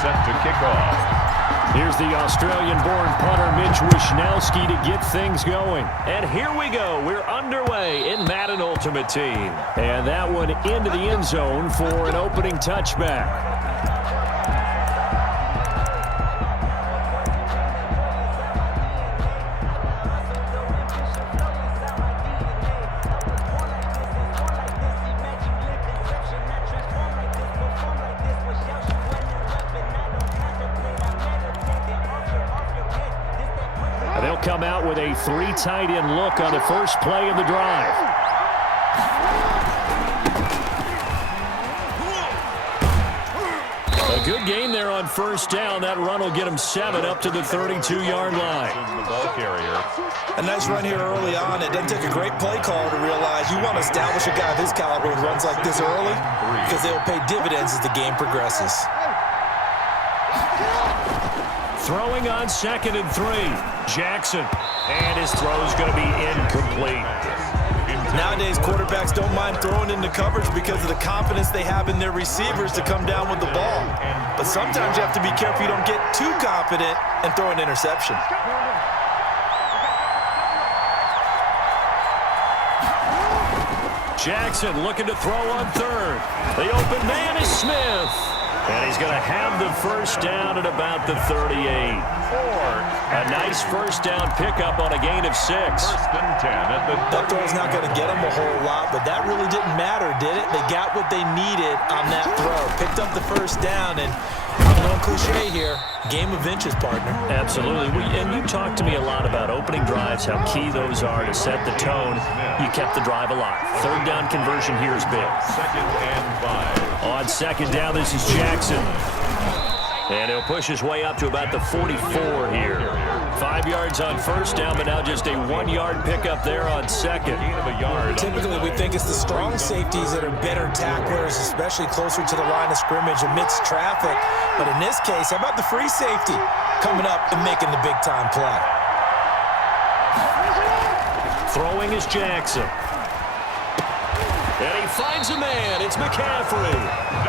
set to kick off. Here's the Australian-born punter Mitch Wishnowsky to get things going. And here we go. We're underway in Madden Ultimate Team. And that one into the end zone for an opening touchback. They'll come out with a three tight end look on the first play of the drive. A good gain there on first down. That run will get him 7 up to the 32-yard line. The ball carrier. A nice run here early on. It doesn't take a great play call to realize you want to establish a guy of his caliber with runs like this early because they will pay dividends as the game progresses. Throwing on 2nd and 3. Jackson. And his throw is going to be incomplete. Nowadays, quarterbacks don't mind throwing into coverage because of the confidence they have in their receivers to come down with the ball. But sometimes you have to be careful you don't get too confident and throw an interception. Jackson looking to throw on 3rd. The open man is Smith. And he's going to have the first down at about the 38. A nice first down pickup on a gain of 6. First and 10 at the that throw's not going to get them a whole lot, but that really didn't matter, did it? They got what they needed on that throw. Picked up the first down, and I'm a little cliche here. Game of inches, partner. Absolutely. And you talked to me a lot about opening drives, how key those are to set the tone. You kept the drive alive. 3rd down conversion here is big. 2nd and 5. On 2nd down, this is Jackson. And he'll push his way up to about the 44 here. 5 yards on first down, but now just a 1-yard pickup there on 2nd. Typically, we think it's the strong safeties that are better tacklers, especially closer to the line of scrimmage amidst traffic. But in this case, how about the free safety coming up and making the big-time play? Throwing is Jackson. And he finds a man. It's McCaffrey.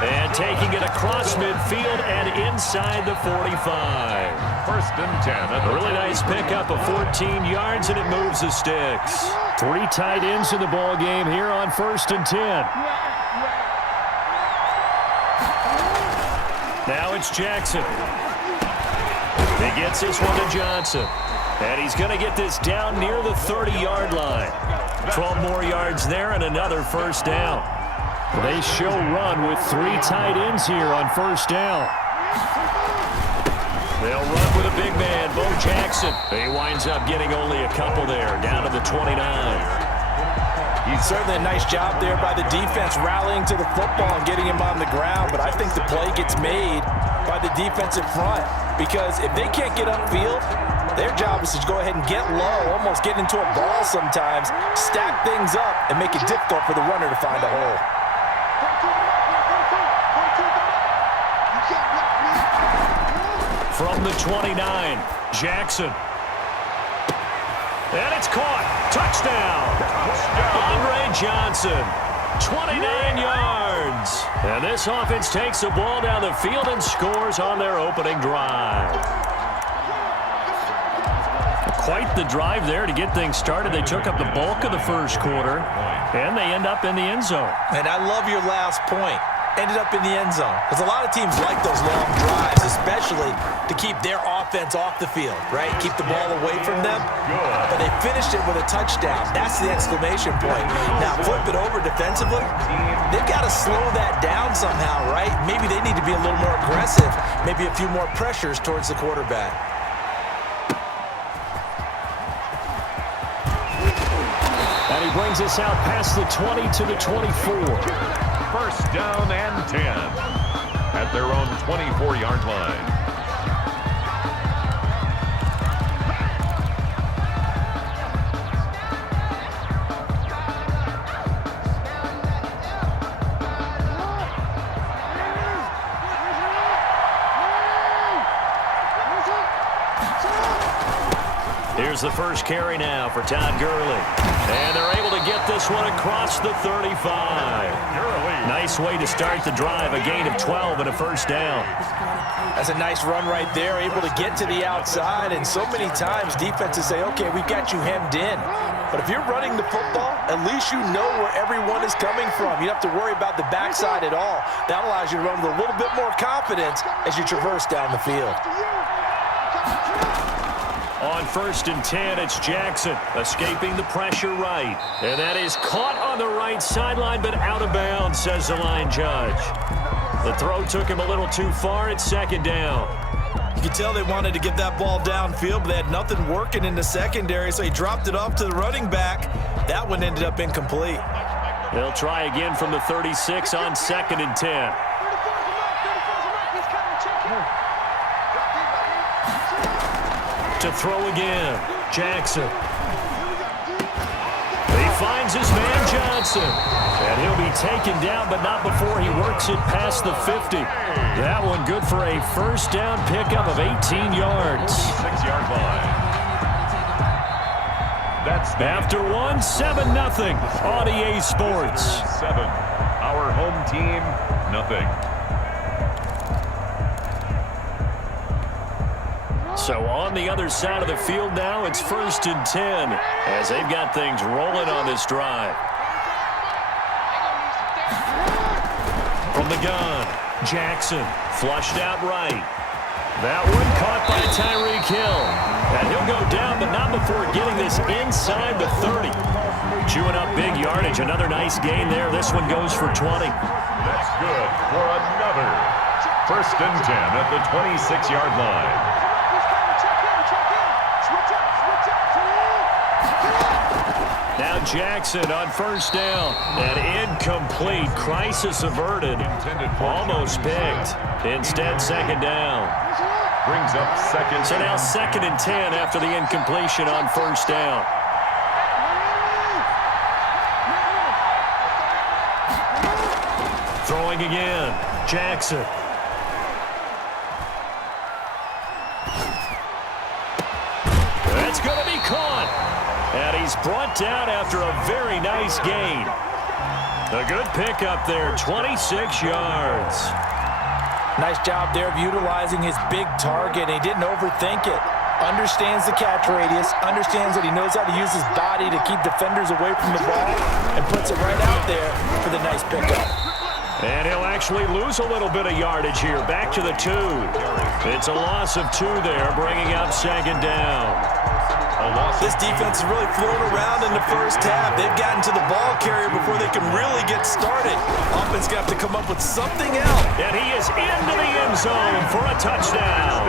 And taking it across midfield and inside the 45. First and 10. A really nice pickup of 14 yards, and it moves the sticks. 3 tight ends in the ball game here on 1st and 10. Now it's Jackson. He gets this one to Johnson. And he's going to get this down near the 30-yard line. 12 more yards there and another first down. They show run with 3 tight ends here on first down. They'll run with a big man, Bo Jackson. He winds up getting only a couple there, down to the 29. Certainly a nice job there by the defense rallying to the football and getting him on the ground, but I think the play gets made by the defensive front because if they can't get upfield, their job is to go ahead and get low, almost get into a ball sometimes, stack things up, and make it difficult for the runner to find a hole. From the 29, Jackson. And it's caught. Touchdown. Andre Johnson, 29 yards. And this offense takes the ball down the field and scores on their opening drive. Quite the drive there to get things started. They took up the bulk of the first quarter, and they end up in the end zone. And I love your last point. Ended up in the end zone. Because a lot of teams like those long drives, especially to keep their offense off the field, right? Keep the ball away from them. But they finished it with a touchdown. That's the exclamation point. Now, flip it over defensively. They've got to slow that down somehow, right? Maybe they need to be a little more aggressive. Maybe a few more pressures towards the quarterback. And he brings us out past the 20 to the 24. First down and 10 at their own 24-yard line. Here's the first carry now for Todd Gurley. And they're able to get this one across the 35. Nice way to start the drive, a gain of 12 and a first down. That's a nice run right there, able to get to the outside. And so many times defenses say, okay, we've got you hemmed in. But if you're running the football, at least you know where everyone is coming from. You don't have to worry about the backside at all. That allows you to run with a little bit more confidence as you traverse down the field. On 1st and 10, it's Jackson escaping the pressure right. And that is caught on the right sideline, but out of bounds, says the line judge. The throw took him a little too far. It's 2nd down. You can tell they wanted to get that ball downfield, but they had nothing working in the secondary, so he dropped it off to the running back. That one ended up incomplete. They'll try again from the 36 on 2nd and 10. To throw again, Jackson. He finds his man Johnson. And he'll be taken down, but not before he works it past the 50. That one good for a first down pickup of 18 yards. 6-yard line. That's after 7-0 on EA Sports. 7. Our home team, nothing. So on the other side of the field now, it's 1st and 10 as they've got things rolling on this drive. From the gun, Jackson flushed out right. That one caught by Tyreek Hill. And he'll go down, but not before getting this inside the 30. Chewing up big yardage. Another nice gain there. This one goes for 20. That's good for another 1st and 10 at the 26-yard line. Now Jackson on 1st down. An incomplete. Crisis averted. Almost picked. Instead, 2nd down. Brings up 2nd. So now 2nd and 10 after the incompletion on 1st down. Throwing again. Jackson. That's going to be caught. And he's brought down after a very nice gain. A good pickup there, 26 yards. Nice job there of utilizing his big target. He didn't overthink it. Understands the catch radius, understands that he knows how to use his body to keep defenders away from the ball, and puts it right out there for the nice pickup. And he'll actually lose a little bit of yardage here, back to the 2. It's a loss of 2 there, bringing up 2nd down. This defense has really flown around in the first half. They've gotten to the ball carrier before they can really get started. Offense got to come up with something else. And he is into the end zone for a touchdown.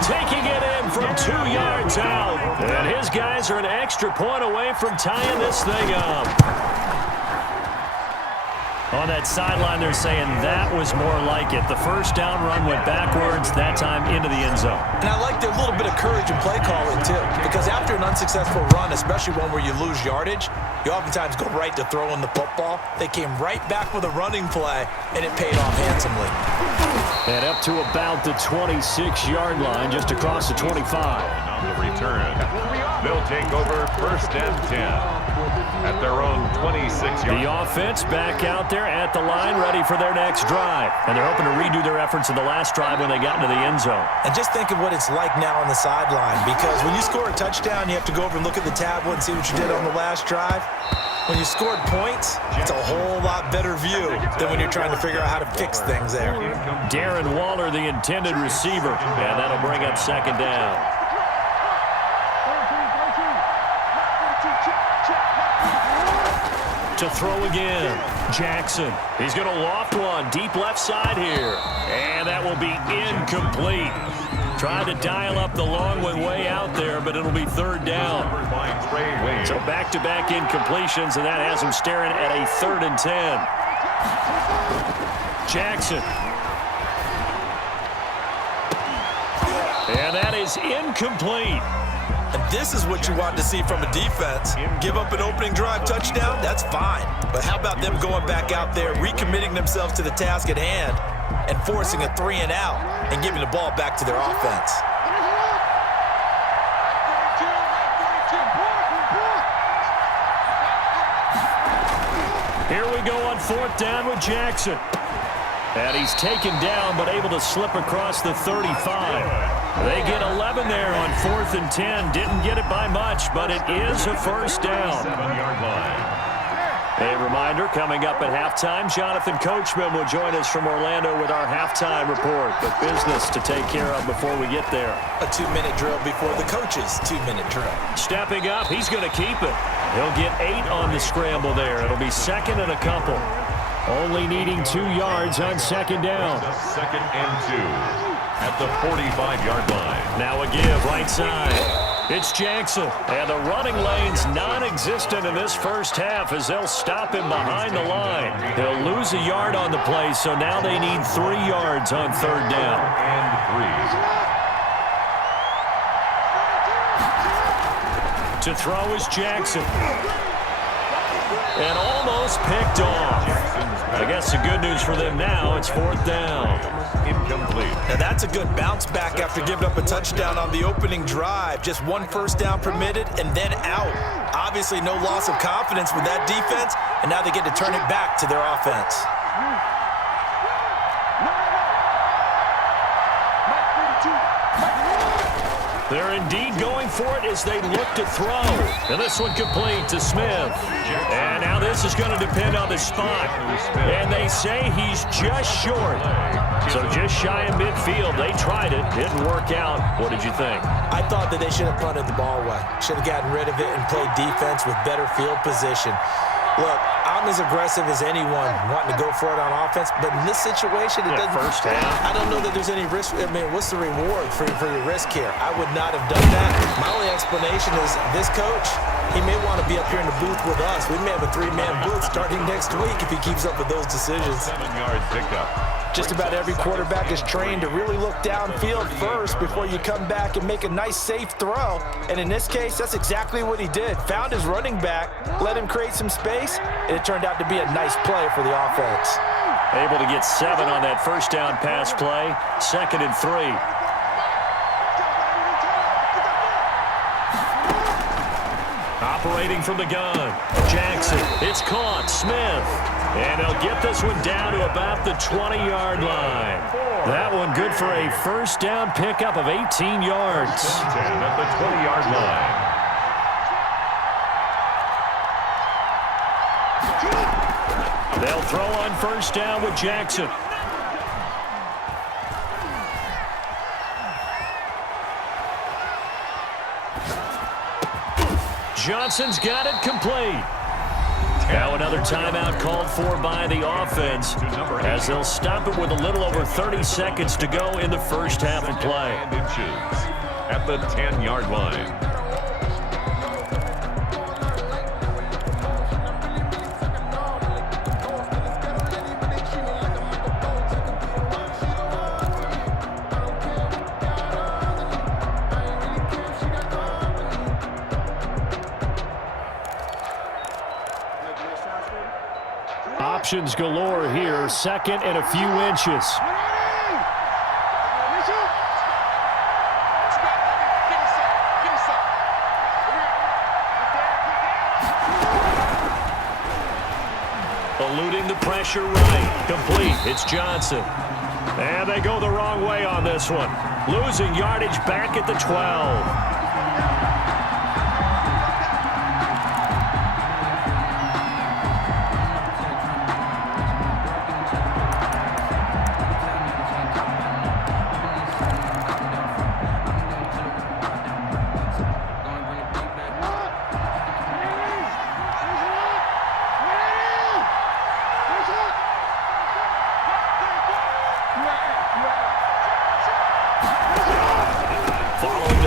Taking it in from 2 yards out. And his guys are an extra point away from tying this thing up. On that sideline, they're saying that was more like it. The first down run went backwards, that time into the end zone. And I like their little bit of courage in play calling, too. Because after an unsuccessful run, especially one where you lose yardage, you oftentimes go right to throwing the football. They came right back with a running play, and it paid off handsomely. And up to about the 26-yard line, just across the 25. On the return, they'll take over 1st and 10. At their own 26-yard. The offense back out there at the line, ready for their next drive. And they're hoping to redo their efforts in the last drive when they got into the end zone. And just think of what it's like now on the sideline, because when you score a touchdown, you have to go over and look at the tablet and see what you did on the last drive. When you scored points, it's a whole lot better view than when you're trying to figure out how to fix things there. Darren Waller, the intended receiver, and that'll bring up 2nd down. To throw again, Jackson. He's going to loft one deep left side here. And that will be incomplete. Tried to dial up the long one way out there, but it'll be 3rd down. So back-to-back incompletions, and that has him staring at a 3rd and 10. Jackson. And that is incomplete. And this is what you want to see from a defense. Give up an opening drive touchdown, that's fine. But how about them going back out there, recommitting themselves to the task at hand, and forcing a 3 and out and giving the ball back to their offense. Here we go on 4th down with Jackson. And he's taken down, but able to slip across the 35. They get 11 there on 4th and 10. Didn't get it by much, but it is a first down. 7-yard line. A reminder, coming up at halftime, Jonathan Coachman will join us from Orlando with our halftime report. But business to take care of before we get there. A 2-minute drill before the coach's 2-minute drill. Stepping up, he's going to keep it. He'll get 8 on the scramble there. It'll be second and a couple. Only needing 2 yards on second down. Second and 2 at the 45-yard line. Now a give right side. It's Jackson. And the running lane's non-existent in this first half as they'll stop him behind the line. He'll lose a yard on the play, so now they need 3 yards on third down. And 3. To throw is Jackson. And almost picked off. I guess the good news for them now, it's 4th down. Incomplete. Now that's a good bounce back after giving up a touchdown on the opening drive. Just 1 first down permitted and then out. Obviously no loss of confidence with that defense, and now they get to turn it back to their offense. They're indeed going for it as they look to throw. And this one complete to Smith. And now this is going to depend on the spot. And they say he's just short. So just shy of midfield. They tried it. Didn't work out. What did you think? I thought that they should have punted the ball away. Should have gotten rid of it and played defense with better field position. Look, I'm as aggressive as anyone wanting to go for it on offense, but in this situation, it doesn't. First half. I don't know that there's any risk. I mean, what's the reward for your risk here? I would not have done that. My only explanation is this coach, he may want to be up here in the booth with us. We may have a 3-man booth starting next week if he keeps up with those decisions. 7-yard pickup. Just about every quarterback is trained to really look downfield first before you come back and make a nice, safe throw. And in this case, that's exactly what he did. Found his running back, let him create some space, and it turned out to be a nice play for the offense. Able to get 7 on that first down pass play. 2nd and 3. Operating from the gun. Jackson. It's caught. Smith. And they'll get this one down to about the 20-yard line. That one good for a first down pickup of 18 yards. 10 at the 20-yard line. They'll throw on first down with Jackson. Johnson's got it complete. Now another timeout called for by the offense as they'll stop it with a little over 30 seconds to go in the first half of play. At the 10-yard line. Options galore here. 2nd and a few inches. Eluding the pressure right. Complete. It's Johnson. And they go the wrong way on this one. Losing yardage back at the 12.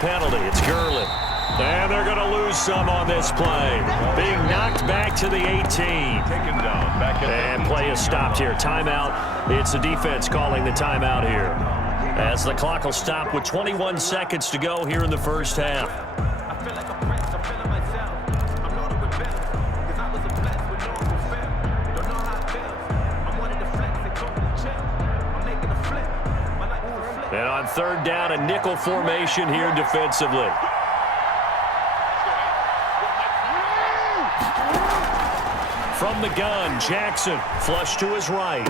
Penalty. It's Gurley. And they're going to lose some on this play. Being knocked back to the 18. Taken down. Back at and play is stopped here. Timeout. It's the defense calling the timeout here. As the clock will stop with 21 seconds to go here in the first half. And on third down, a nickel formation here defensively. From the gun, Jackson flush to his right.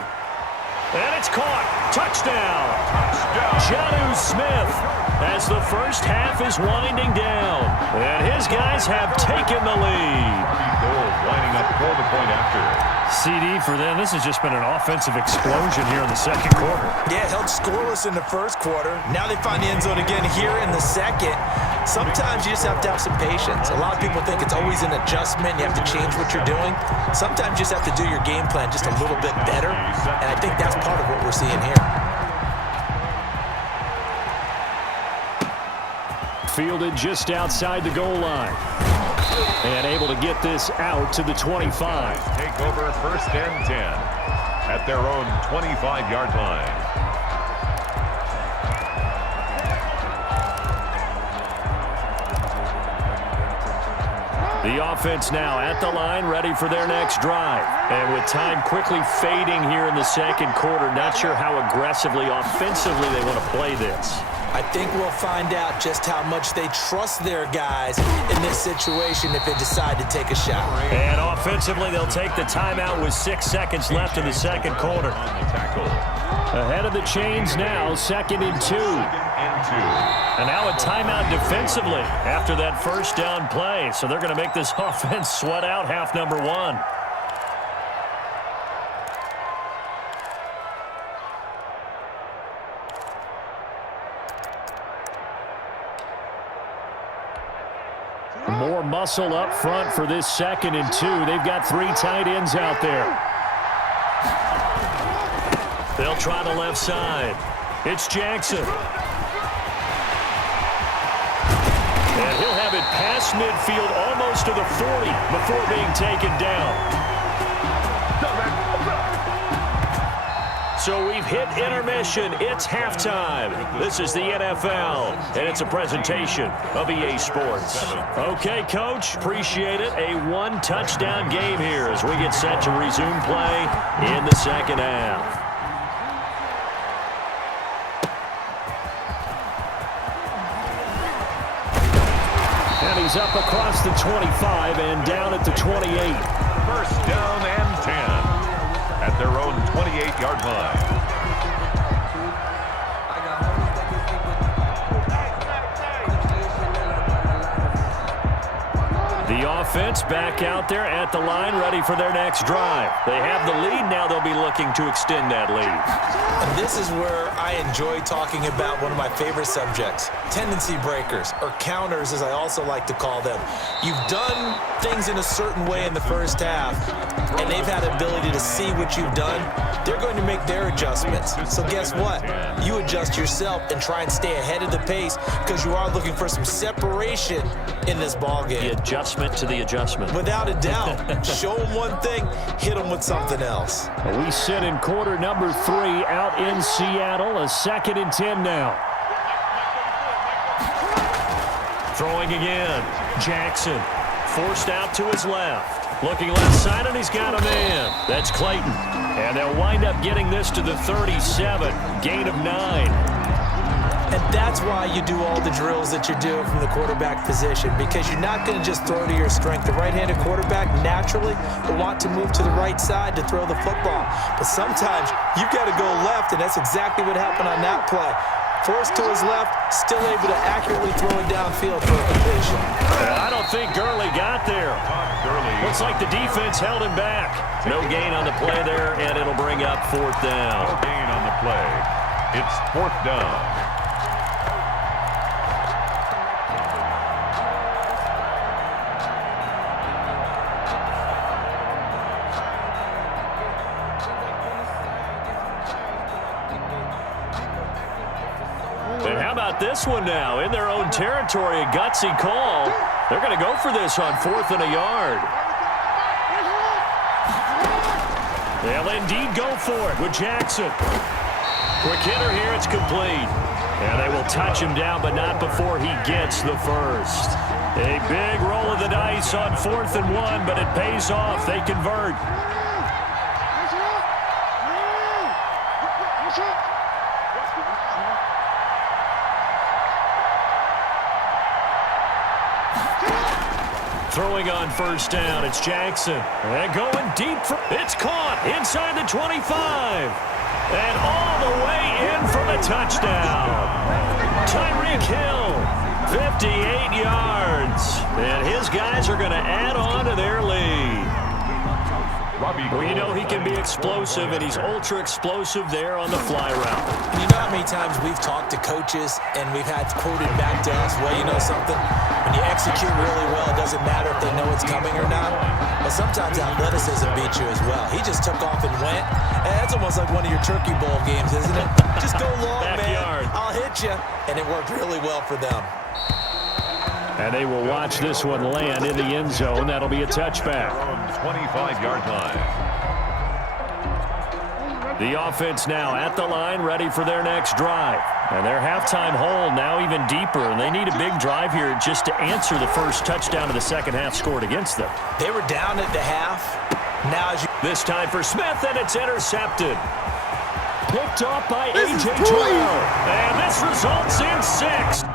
And it's caught. Touchdown. Jonnu Smith as the first half is winding down. And his guys have taken the lead. Lining up for the point after. CD for them. This has just been an offensive explosion here in the second quarter. Yeah, held scoreless in the first quarter. Now they find the end zone again here in the second. Sometimes you just have to have some patience. A lot of people think it's always an adjustment. You have to change what you're doing. Sometimes you just have to do your game plan just a little bit better. And I think that's part of what we're seeing here. Fielded just outside the goal line. And able to get this out to the 25. Take over first and 10 at their own 25-yard line. The offense now at the line, ready for their next drive. And with time quickly fading here in the second quarter, not sure how aggressively, offensively they want to play this. I think we'll find out just how much they trust their guys in this situation if they decide to take a shot. And offensively, they'll take the timeout with 6 seconds left in the second quarter. Ahead of the chains now, 2nd and 2. And now a timeout defensively after that first down play. So they're going to make this offense sweat out half number 1. More muscle up front for this 2nd and 2. They've got 3 tight ends out there. They'll try the left side. It's Jackson. And he'll have it past midfield almost to the 40 before being taken down. So we've hit intermission. It's halftime. This is the NFL, and it's a presentation of EA Sports. Okay, Coach, appreciate it. A 1-touchdown game here as we get set to resume play in the second half. And he's up across the 25 and down at the 28. First down and 10. At their own 28-yard line. The offense back out there at the line, ready for their next drive. They have the lead. Now they'll be looking to extend that lead. And this is where I enjoy talking about one of my favorite subjects, tendency breakers, or counters as I also like to call them. You've done things in a certain way in the first half, and they've had the ability to see what you've done. They're going to make their adjustments. So guess what? You adjust yourself and try and stay ahead of the pace because you are looking for some separation in this ballgame. The adjustment to the adjustment. Without a doubt. Show them one thing, hit them with something else. We sit in quarter number 3 out in Seattle. A 2nd and 10 now. Throwing again. Jackson forced out to his left. Looking left side, and he's got a man. That's Clayton. And they'll wind up getting this to the 37. Gain of 9. And that's why you do all the drills that you do from the quarterback position, because you're not going to just throw to your strength. The right-handed quarterback naturally will want to move to the right side to throw the football. But sometimes you've got to go left, and that's exactly what happened on that play. Forced to his left, still able to accurately throw it downfield for a completion. I don't think Gurley got there. Looks like the defense held him back. No gain on the play there, and it'll bring up 4th down. No gain on the play. It's 4th down. And how about this one now? In their own territory, a gutsy call. They're going to go for this on 4th and a yard. They'll indeed go for it with Jackson. Quick hitter here, it's complete. And they will touch him down, but not before he gets the first. A big roll of the dice on 4th and 1, but it pays off. They convert. Throwing on first down, it's Jackson. And going deep. It's caught inside the 25. And all the way in for the touchdown. Tyreek Hill, 58 yards. And his guys are going to add on to their lead. Well, you know he can be explosive, and he's ultra-explosive there on the fly route. And you know how many times we've talked to coaches, and we've had quoted back to us, well, you know something? When you execute really well, it doesn't matter if they know it's coming or not. But sometimes athleticism beats you as well. He just took off and went. And that's almost like one of your Turkey Bowl games, isn't it? Just go long, Backyard. man. I'll hit you. And it worked really well for them. And they will watch this one land in the end zone. That'll be a touchback. 25-yard line. The offense now at the line, ready for their next drive. And their halftime hole now even deeper, and they need a big drive here just to answer the first touchdown of the second half scored against them. They were down at the half. Now this time for Smith, and it's intercepted. Picked off by A.J. Terrell. And this results in 6.